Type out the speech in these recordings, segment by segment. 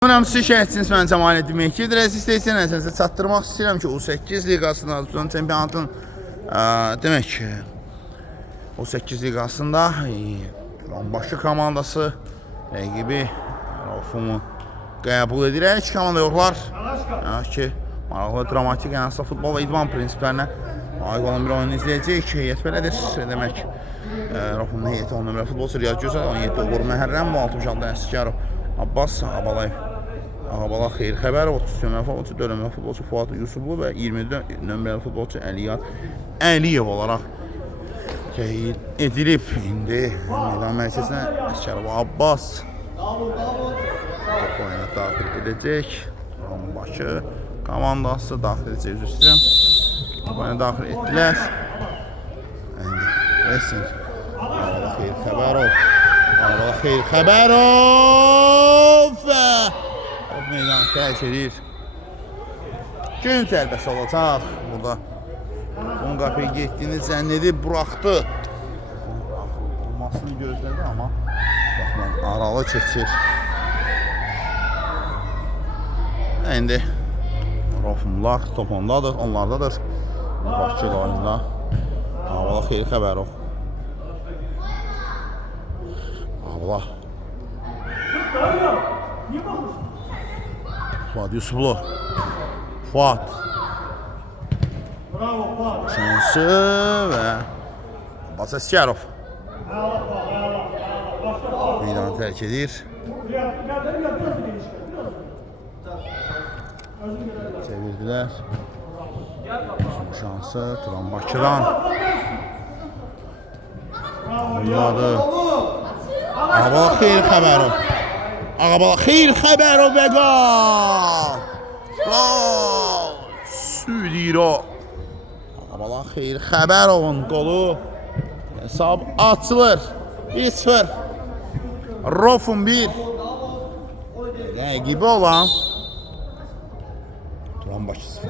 Önəm siz şəhədsiniz, mən Cəmaləddin Mehkiyev. İstəyirsən əzəzə çatdırmaq istəyirəm ki, U8 liqasında, Azərbaycan çempionatın demək ki, U8 liqasında Turanbaşı komandası rəqibi Rafumu qəbul edirək. İki komanda yoxlar ki, maraqlı, dramatik, yəni futbol və idman prinsiplərinə aid olan bir oyunu izləyəcək. Heyət belədir, demək Rafumun heyəti 10 nömrə futbolçu Riyad Gözəl, 17 Uğur Məhərrəm, 66 Əsgərov Abbas, Ağabalayev Ağabala Xeyir Xəbərov, 33 nömrəli futbolçu, 4 nömrəli futbolçu Fuad Yusuflu və 24 nömrəli futbolçu Əliyad Əliyev olaraq təyin edilib. İndi meydan mərkəzinə Əsgərov Abbas top oyuna daxil edəcək. Turanbaşı komandası daxil edəcək, üzr istəyirəm. Top oyuna daxil etdilər. Racing Ağabala Xeyir Xəbərov Ağabala Xeyir Xəbərov meydan tərk edir. Gün zərbəsi olacaq. Burada onun qapıya getdiyini zənn edib buraxdı. Olmasını gözlədi, amma aralı keçir. İndi Rafumlar top ondadır, onlardadır. Bakı oyunda Ağabala Xeyir Xəbərov Ağabala Fuad Yusuflu Fuad şansı və Abbas Əsgərov meydanı tərk edir. Çevirdilər. Şansı Turanbaşıdan bunladı. Ağabala Xeyir Xəbərov Ağabala Xeyir Xəbərov və qal! Südiro Ağabala Xeyir Xəbərovun qolu. Hesab açılır. 1-0 Rafum 1 rəqibi olan Turanbaşı 0.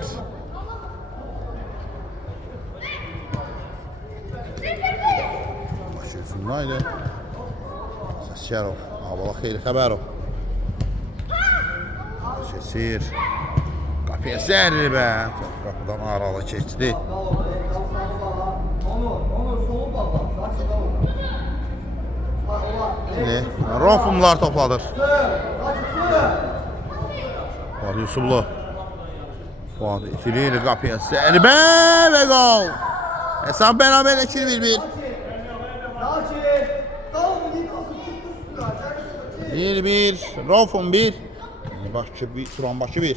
Başı üstündəydi. Əsgərov Ağabala Xeyir Xəbərov keçir. Qapıya zərbə. Qapıdan aralı keçdi. Rafumlar topladır. Fuad Yusuflu Fuad itirir. Qapıya zərbə və qol. Hesab bərabər 2-1-1. 1-1 Rafum 1 Turanbaşı 1.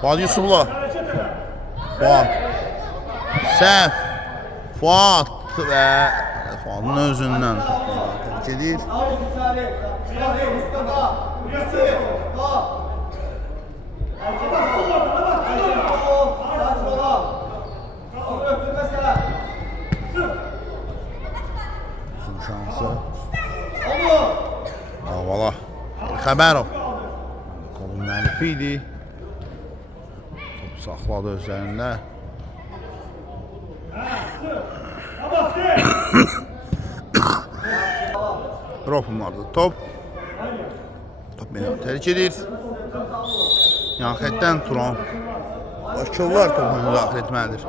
Fuad Yusuflu Fuad Səhv Fuad və Fuadın özündən tərk edir. Şansı Ağabala Xəbərov qolun müəllifi idi. Top saxladı özlərində. Rafumlarda top meydanı tərk edir. Yan xəttdən Turan Başqalar topunu daxil etməlidir.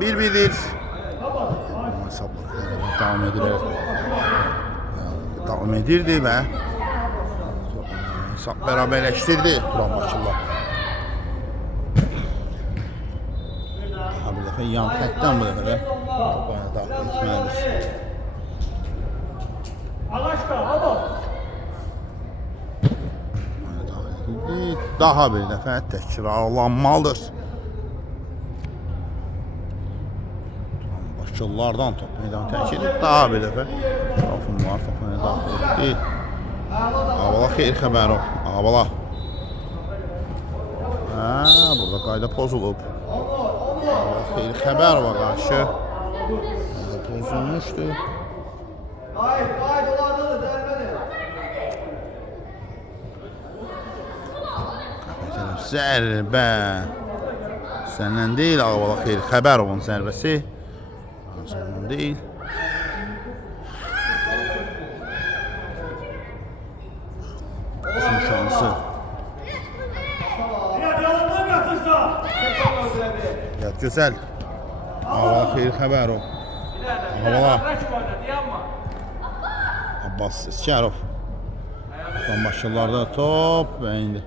Bir-birdir. Davam edirdi və bərabərləşdirdi Turanbaşılar. Bir dəfə yan xəttdən bu dəfə də topunu daxil etməlidir. Daha bir dəfə təkrarlanmalıdır. Başqalardan top meydanı tərk edib, daha bir dəfə Rafumlar topunu daxil etdi. Ağabala Xeyir Xəbərov Ağabala burada qayda pozulub. Ağabala Xeyir Xəbərova qarşı pozulmuşdu. Zərbə. Səndən deyil, Ağabala Xeyir Xəbərovun zərbəsi. Səndən deyil. Üçün şansı. Yat gözəl. Ağabala Xeyir Xəbərov. Ağabala. Abbas İskərov. Son başlarda top və indi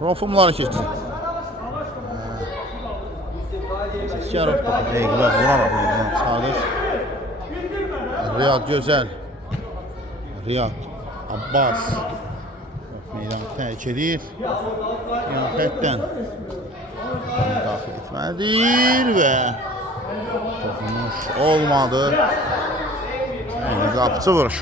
Rofumları keçsin. İskərov dəqiqlər vuraraq meydan çıxardır. Riyad gözəl. Riyad Abbas meydanı tərk edir. Xətdən daxil etməlidir və toxunuş olmadı. Yəni qapıcı vuruş.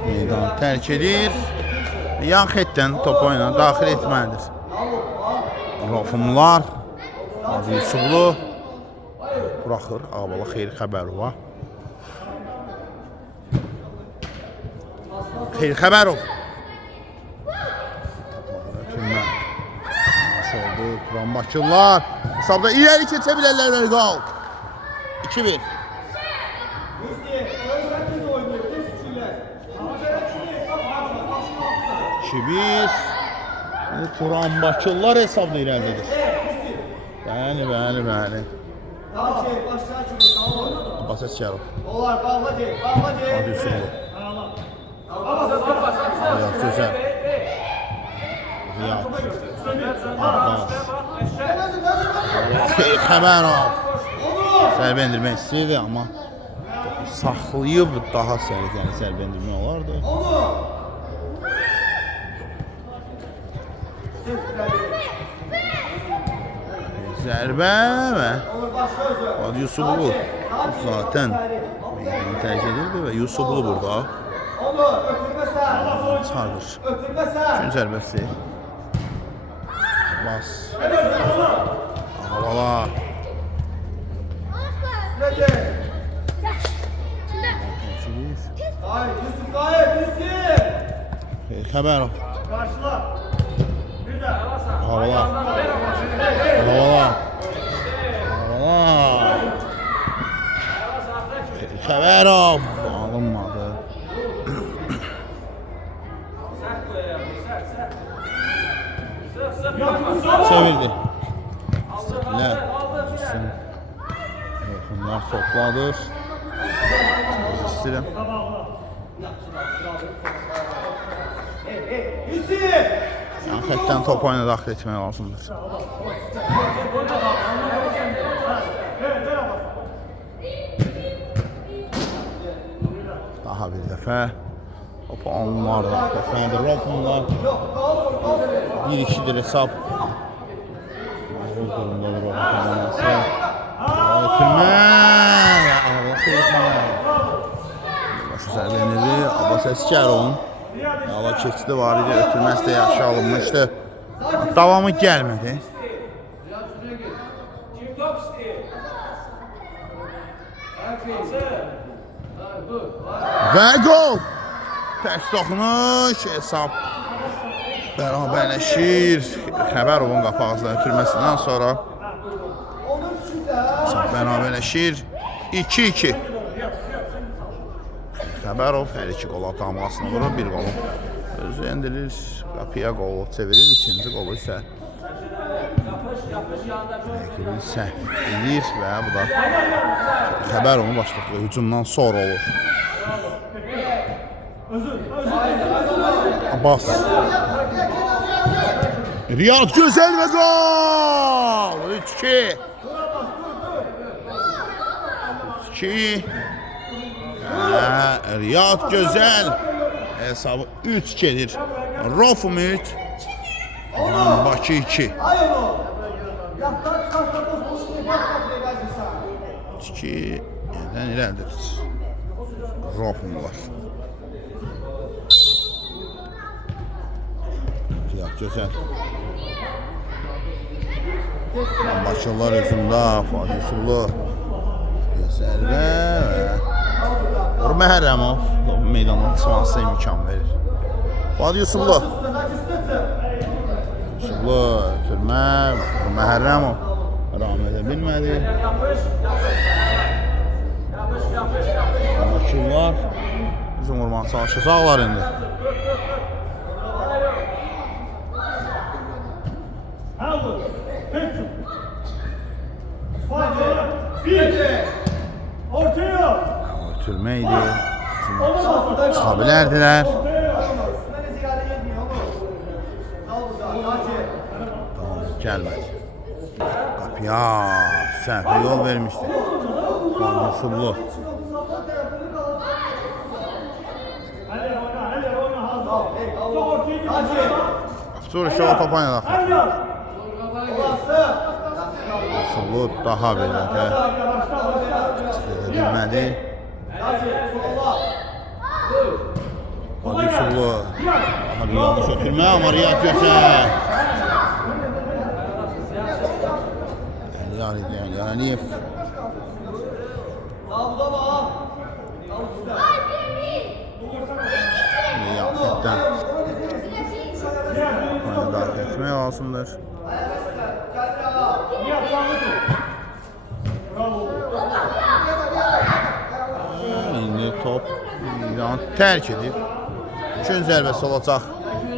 Meydanı tərk edir. Yan xətdən topu oyuna daxil etməlidir. Rofumlar Hacı Yusuflu buraxır Ağabala Xeyir Xəbərova. Xeyir Xəbərov. Ötürmə. Nasıl oldu? Turan Bakırlar. Hesabda ileri keçə bilərlər və qal. 2-1. Turan Bakırlar hesabda irəlidir. Bəli. Abbas İskərov. Hadi Yusuflu. Riyad gözəl. Riyad. Abbas. Xeyir Xəbərov. Zərbə endirmək istəyirdi, amma saxlayıb daha səliqəli zərbə endirmək olardı. Zərbə və Hadi Yusuflu zaten meydanı tərk edirdi və Yusuflu burada çıxardır. Üçün zərbəsi Abbas Ağabala Xeyir Xəbərov Ağabala Xəbərov alınmadı. Çevirdi. İstədilər. Bunlar topladır. İstəyirəm. Yəni xətdən top oyuna daxil etmək lazımdır. Daha bir dəfə topu onlar daxil etməlidir. Rofumlar 1-2'dir hesab. Mağrur durumdadır o hakamlaması. Ötürmə və Ağabala Xeyir Xəbərov. Başı zərbenirdi. Abbas İskərovun yala keçidi var idi. Ötürməsi də yaxşı alınmışdı. Davamı gəlmədi. Və gol! Tərs toxunuş, hesab bərabərləşir. Xəbərovun qapağızdan ötürməsindən sonra hesab bərabərləşir. 2-2. Xəbərov hər iki qola damğasını vurur, bir qolu özü endirir, qapıya qolu çevirir, ikinci qolu isə səhv edir və bu da Xəbərovun başlıqlı hücumdan sonra olur. Abbas Riyad gözəl və qol! 3-2. 3-2. Riyad gözəl. Hesabı 3 gelir. Rofum 3. Bakı 2. 2. Yerdən irəlidir. Rofum var. Riyad Gözəl. Bakırlar özündə Fuad Yusublu. Zərbə və Məhərrəmov meydandan çıxmasına imkan verir. Fuad Yusublu. Yusublu ötürmə. Məhərrəmov davam edə bilmədi. Bakırlar uzun vurmağa çalışacaqlar indi. Ötürməydi. Çıxa bilərdilər. Gəlmədi. Qapıya səhvə yol vermişdi. Yusublu. Sonra şoğa Papanya daxil. Yusublu daha bir dəfə bilmədi. Yusublu daha bir yanlış ötürmə, amma Riyad Gözəl. Əliyev. Riyadətdən daxil etmək lazımdır. İndi top tərk edib. Üçün zərbəsi olacaq.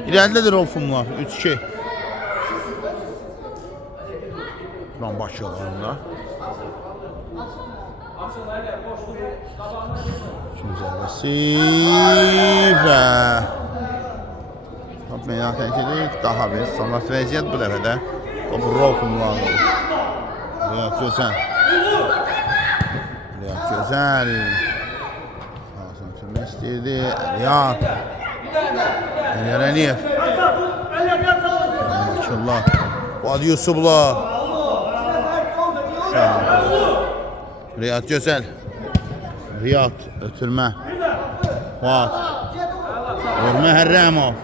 İrəlidir Rolfumlar 3-2. Buran Bakırlarında. Üçün zərbəsi və top meydan tərk edib. Daha bir standart vəziyyət bu dəfə də topu Rolfumlarında. Riyad Gözəl. Riyad Gözəl. Ağzını ötürmək istəyirdi. Riyad. Əliyev. Bakırlar. Fuad Yusublu. Riyad Gözəl. Riyad ötürmə. Fuad. Məhərrəmov.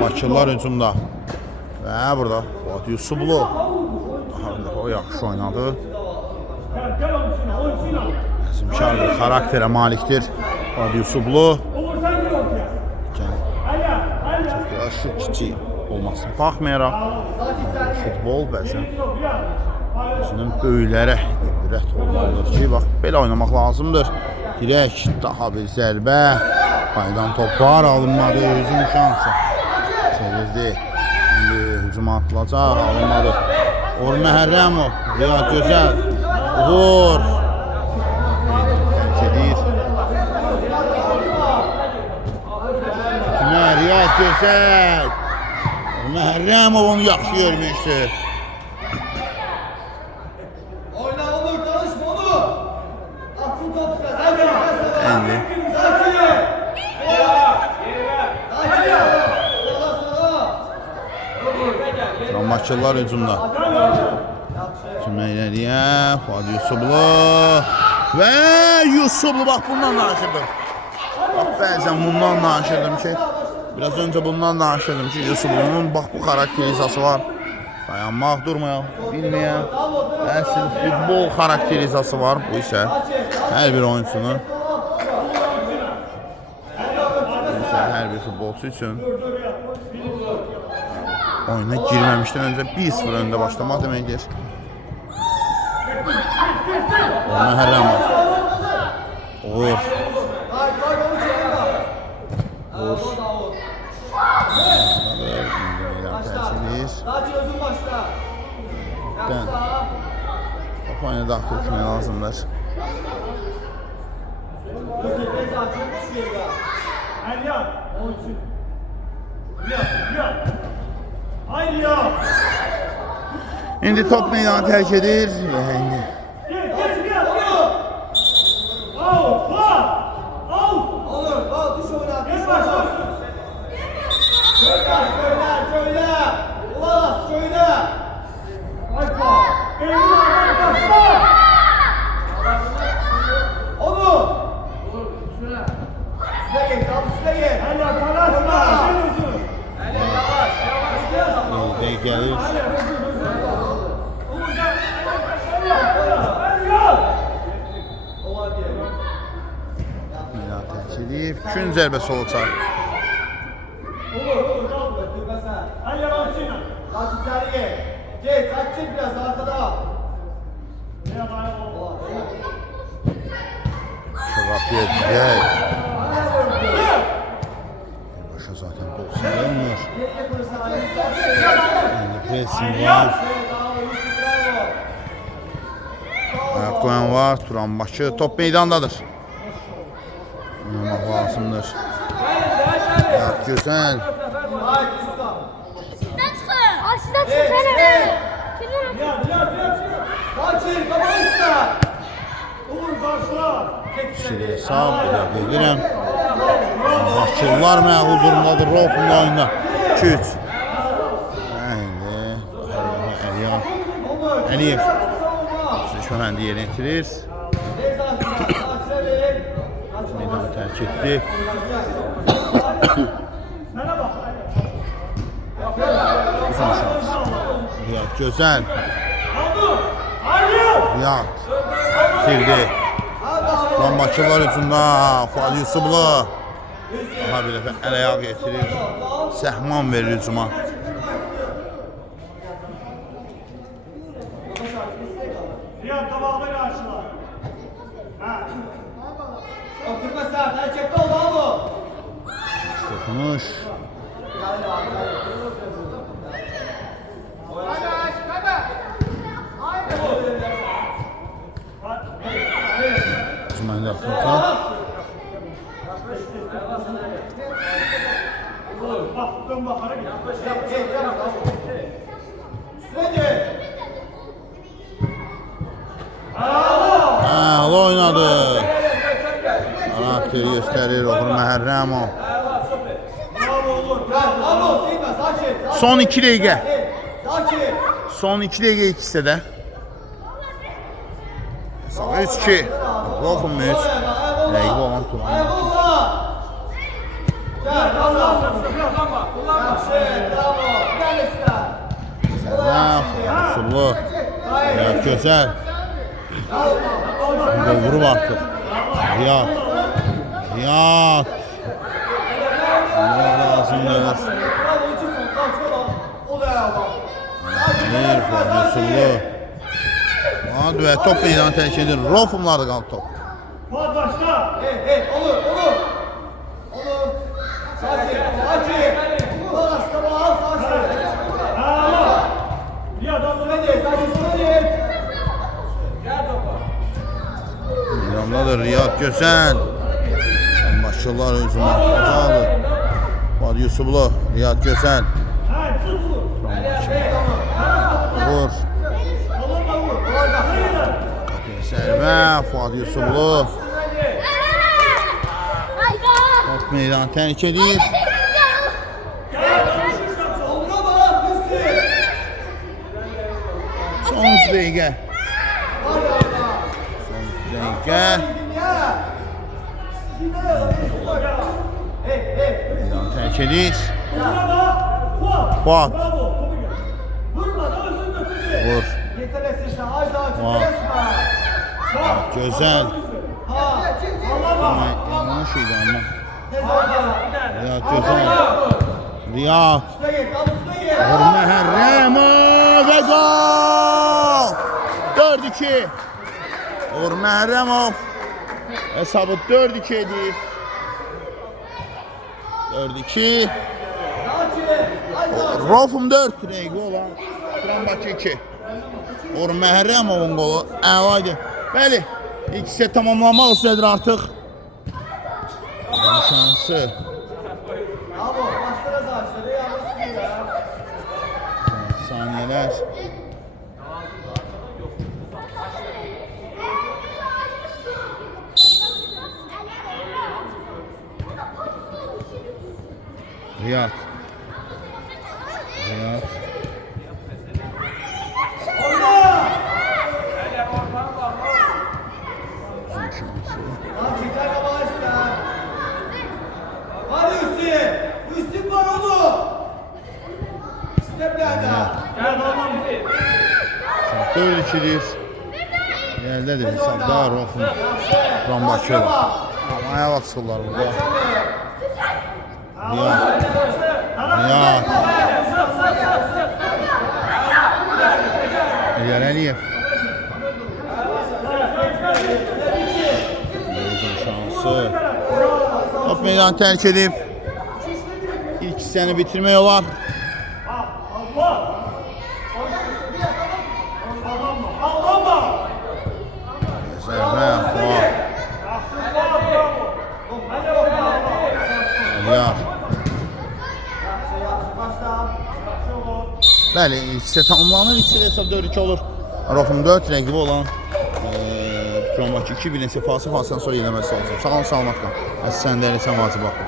Bakırlar hücumda. Və burada Fuad Yusublu. O yaxşı oynadı. Əzimkar bir xarakterə malikdir Fuad Yusublu. Çox yaşı kiçik olmasına baxmayaraq futbol bəzən özünün böyüklərə ibrət olmalıdır ki, bax belə oynamaq lazımdır. Dirək daha bir zərbə. Qaydan toplar alınmadı, hücum şansı. Çevirdi. İndi hücuma atılacaq, alınmadı. Məhərrəmov, Riyad Gözəl. Uğur. Tərk edir. Riyad Gözəl. Məhərrəmov onu yaxşı görmüşdü. Endi. Bakırlar hücumda. Kiməyləriyə, Fuad Yusublu və Yusublu, bax bundan danışırdım. Bax bəzən bundan danışırdım ki, biraz öncə bundan danışırdım ki, Yusublu'nun bax bu xarakterizası var. Dayanmaq, durmayan, bilməyən, əsl futbol xarakterizası var. Bu isə hər bir oyunçunun, hər bir futbolçu üçün oyuna girməmişdən öncə 1-0 öndə başlamaq deməkdir. Məhərrəmov. Uğur. Top oyuna daxil etmək lazımdır. İndi top meydanı terk edir və indi gəlir. Meydan terk edib. 2-cü zərbə sol çar. Geç, açık biraz arkada. Şurapıya güzel. Başa zaten bolsa olmuyor. İndi pressing var. Ayak koyan var. Turan başı. Top meydandadır. Oynamaq lazımdır. Ayak güzel. Sizden çıksana. Kaçır, kafanızda. Şirə sağ bir edirəm. Bakırlar məğlub durumdadır. Rofun oyunda 2-3. Əliyev düşməməndi yerinə itirir. Meydanı tərk etdi. Uzun şans. Riyad gözəl. Riyad bitirdi. Lan Bakırlar hücumda Fuad Yusublu. Daha bir dəfə əl ayaq getirir. Səhman verir hücuma. Riyad qabağına qarşılar. Oturma saat, erkekte oldu abi. Sokunuş. Cümleyle Furkan. Bak, dön bak, hareket. Əla oynadı. Karakteri göstərir Oğur Məhərrəmov. Son 2 dəqiqə. Son 2 dəqiqə ikisi də. Sağ 3-2. Rofun 3. Rəqib olan Turan. Sərrəf, Yusublu. Riyad gözəl. Vurub artıq. Riyad. Riyad. Riyad lazımdır. Yusublu. Düet top meydanı tərk edir. Rofumları qaldı top. Fuat başla. Olur. Olur. Sakin. Ulan aslanı al sakin. Riyad adamı. Meydandadır Riyad gözəl. Başçılar hücuma atacaqdır. Fuad Yusublu. Riyad gözəl. Vur. Sərvə Fuad Yusublu. Top meydanı tərk edir. Son 3 dəqiqə. Meydanı tərk edir. Fuad. Vur. Gözəl. Yanlış idi amma. Riyad gözəl. Riyad. Oğur Məhərrəmov və gol! 4-2. Oğur Məhərrəmov hesabı 4-2 edir. 4-2. Rofum 4 rəqib olan Turan 2. Oğur Məhərrəmovun qolu əlaydı. Bəli, ikisi tamamlanmaq üzrədir artıq. Şansı. Bravo. Başlara zaten. Yalnız ya. Saniyeler. Riyad. Riyad. Lan çiftler kabağı işte. Hadi Hüsnü. Hüsnü var oğlum. Step geldi. Böyle içeriyiz. Yerde de bir sabda Rofun. Rambakçı var. Ama ayağa atışırlar burada. Riyad. Riyad. İlyar Əliyev. Uzun şansı. Top meydanı terk edip ilk hissəni bitirmək olar. Zərbə Fuad. Əliyyar. Bəli, ilk hissə tamamlanır. İlk hissə hesab 4-2 olur. Rofum 4 rəqibi olan Kromaki 2 bir neçə fasıl fasıldan sonra eləməsi lazım. Sağ ol, salamat qal. Sən də elə sən vacib baxır.